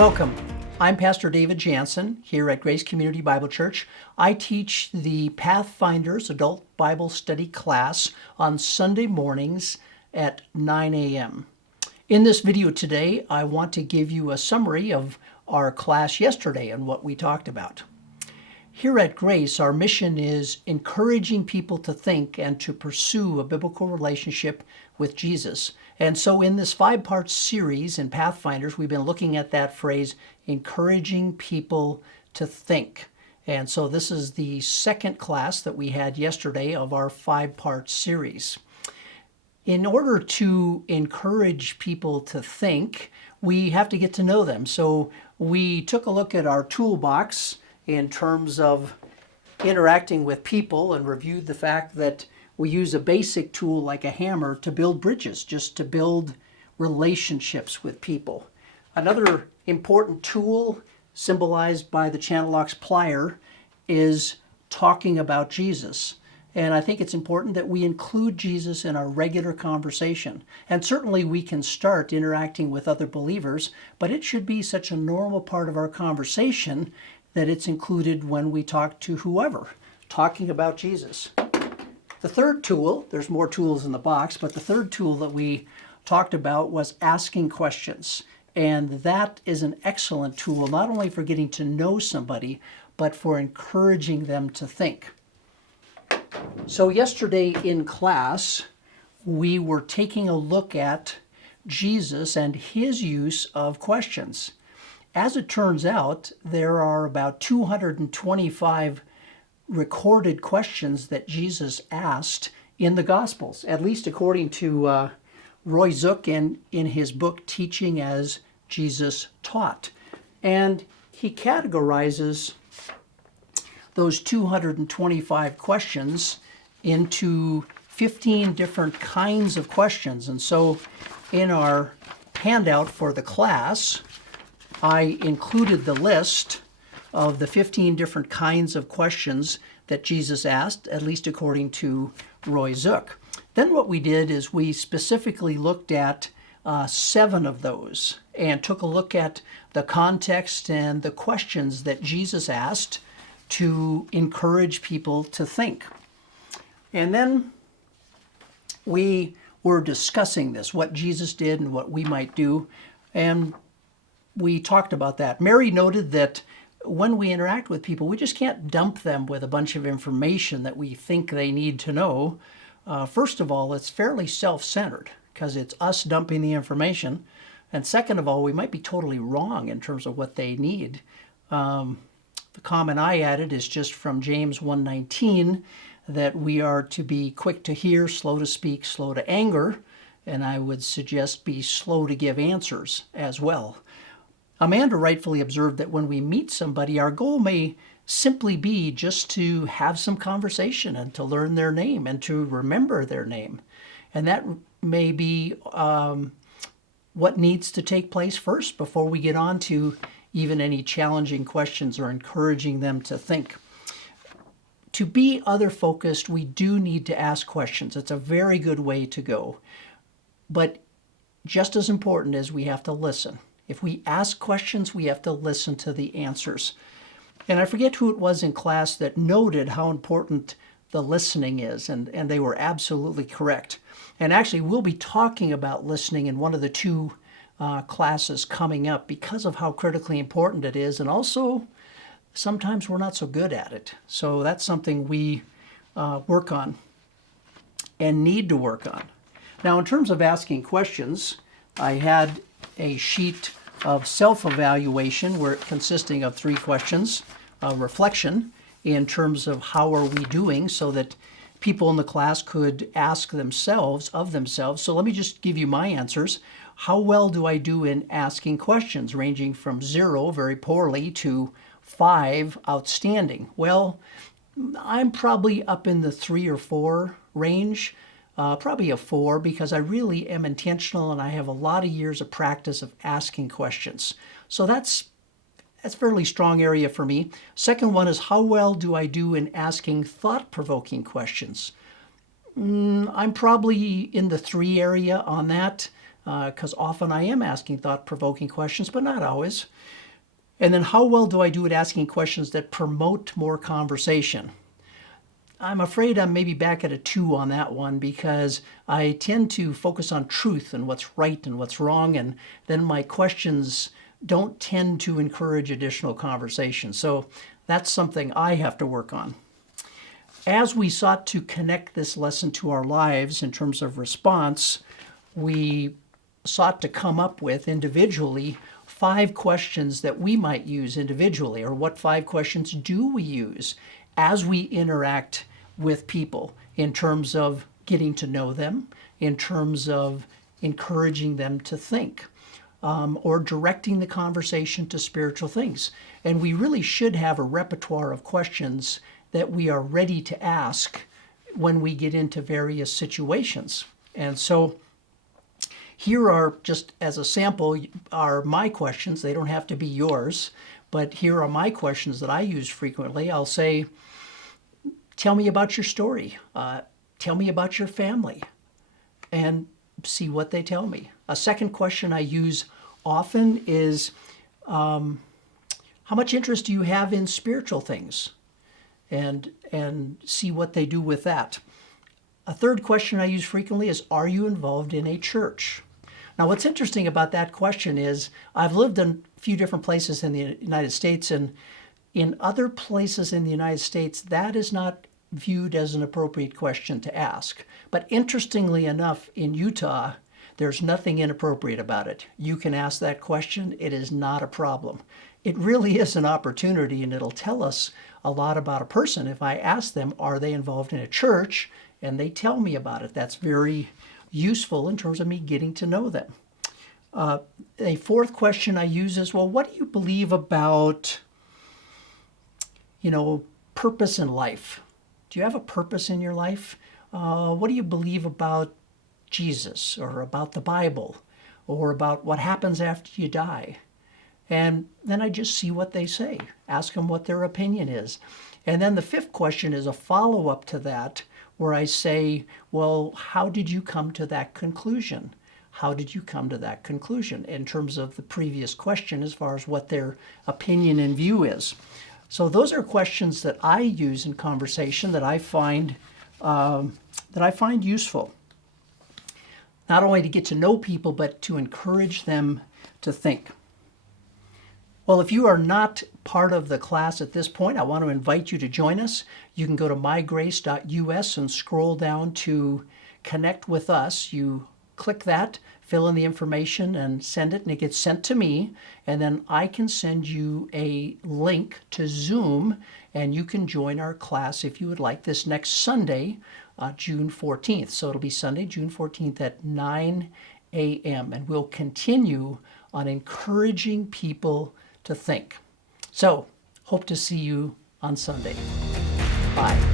Welcome. I'm Pastor David Jansen here at Grace Community Bible Church. I teach the Pathfinders Adult Bible Study class on Sunday mornings at 9 a.m. In this video today, I want to give you a summary of our class yesterday and what we talked about. Here at Grace, our mission is encouraging people to think and to pursue a biblical relationship with Jesus. And so in this 5-part series in Pathfinders, we've been looking at that phrase, encouraging people to think. And so this is the second class that we had yesterday of our 5-part series. In order to encourage people to think, we have to get to know them. So we took a look at our toolbox in terms of interacting with people and reviewed the fact that we use a basic tool like a hammer to build bridges, just to build relationships with people. Another important tool symbolized by the channel lock's plier is talking about Jesus. And I think it's important that we include Jesus in our regular conversation. And certainly we can start interacting with other believers, but it should be such a normal part of our conversation that it's included when we talk to whoever, talking about Jesus. The third tool, there's more tools in the box, but the third tool that we talked about was asking questions. And that is an excellent tool, not only for getting to know somebody, but for encouraging them to think. So yesterday in class, we were taking a look at Jesus and his use of questions. As it turns out, there are about 225 recorded questions that Jesus asked in the Gospels, at least according to Roy Zook in his book, Teaching as Jesus Taught. And he categorizes those 225 questions into 15 different kinds of questions. And so in our handout for the class, I included the list of the 15 different kinds of questions that Jesus asked, at least according to Roy Zook. Then what we did is we specifically looked at 7 of those and took a look at the context and the questions that Jesus asked to encourage people to think. And then we were discussing this, what Jesus did and what we might do, and we talked about that. Mary noted that when we interact with people, we just can't dump them with a bunch of information that we think they need to know. First of all, it's fairly self-centered because it's us dumping the information. And second of all, we might be totally wrong in terms of what they need. The comment I added is just from James 1:19, that we are to be quick to hear, slow to speak, slow to anger, and I would suggest be slow to give answers as well. Amanda rightfully observed that when we meet somebody, our goal may simply be just to have some conversation and to learn their name and to remember their name. And that may be what needs to take place first before we get on to even any challenging questions or encouraging them to think. To be other-focused, we do need to ask questions. It's a very good way to go. But just as important as we have to listen. If we ask questions, we have to listen to the answers. And I forget who it was in class that noted how important the listening is, and they were absolutely correct. And actually, we'll be talking about listening in one of the 2 classes coming up because of how critically important it is, and also sometimes we're not so good at it. So that's something we work on and need to work on. Now, in terms of asking questions, I had a sheet of self-evaluation where consisting of 3 questions, reflection in terms of how are we doing, so that people in the class could ask themselves of themselves. So let me just give you my answers. How well do I do in asking questions, ranging from 0, very poorly, to 5, outstanding? Well, I'm probably up in the 3 or 4 range. Probably a 4, because I really am intentional and I have a lot of years of practice of asking questions. So that's a fairly strong area for me. Second one is, how well do I do in asking thought-provoking questions? I'm probably in the 3 area on that. because often I am asking thought-provoking questions, but not always. And then how well do I do at asking questions that promote more conversation? I'm afraid I'm maybe back at a 2 on that one, because I tend to focus on truth and what's right and what's wrong, and then my questions don't tend to encourage additional conversation. So that's something I have to work on. As we sought to connect this lesson to our lives in terms of response, we sought to come up with individually 5 questions that we might use individually, or what 5 questions do we use as we interact with people in terms of getting to know them, in terms of encouraging them to think, or directing the conversation to spiritual things. And we really should have a repertoire of questions that we are ready to ask when we get into various situations. And so here are, just as a sample, are my questions. They don't have to be yours, but here are my questions that I use frequently. I'll say, tell me about your story. Tell me about your family, and see what they tell me. A second question I use often is, how much interest do you have in spiritual things? And see what they do with that. A third question I use frequently is, are you involved in a church? Now, what's interesting about that question is I've lived in a few different places in the United States, and in other places in the United States, that is not viewed as an appropriate question to ask. But interestingly enough, in Utah, there's nothing inappropriate about it. You can ask that question. It is not a problem. It really is an opportunity, and it'll tell us a lot about a person. If I ask them, are they involved in a church, and they tell me about it, that's very useful in terms of me getting to know them. A fourth question I use is, well, what do you believe about, purpose in life? Do you have a purpose in your life? What do you believe about Jesus, or about the Bible, or about what happens after you die? And then I just see what they say, ask them what their opinion is. And then the fifth question is a follow-up to that, where I say, well, how did you come to that conclusion? How did you come to that conclusion in terms of the previous question, as far as what their opinion and view is? So those are questions that I use in conversation that I find useful, not only to get to know people, but to encourage them to think. Well, if you are not part of the class at this point, I want to invite you to join us. You can go to mygrace.us and scroll down to Connect with Us. You click that, fill in the information, and send it, and it gets sent to me. And then I can send you a link to Zoom, and you can join our class if you would like, this next Sunday, June 14th. So it'll be Sunday, June 14th at 9 a.m. And we'll continue on encouraging people to think. So, hope to see you on Sunday. Bye.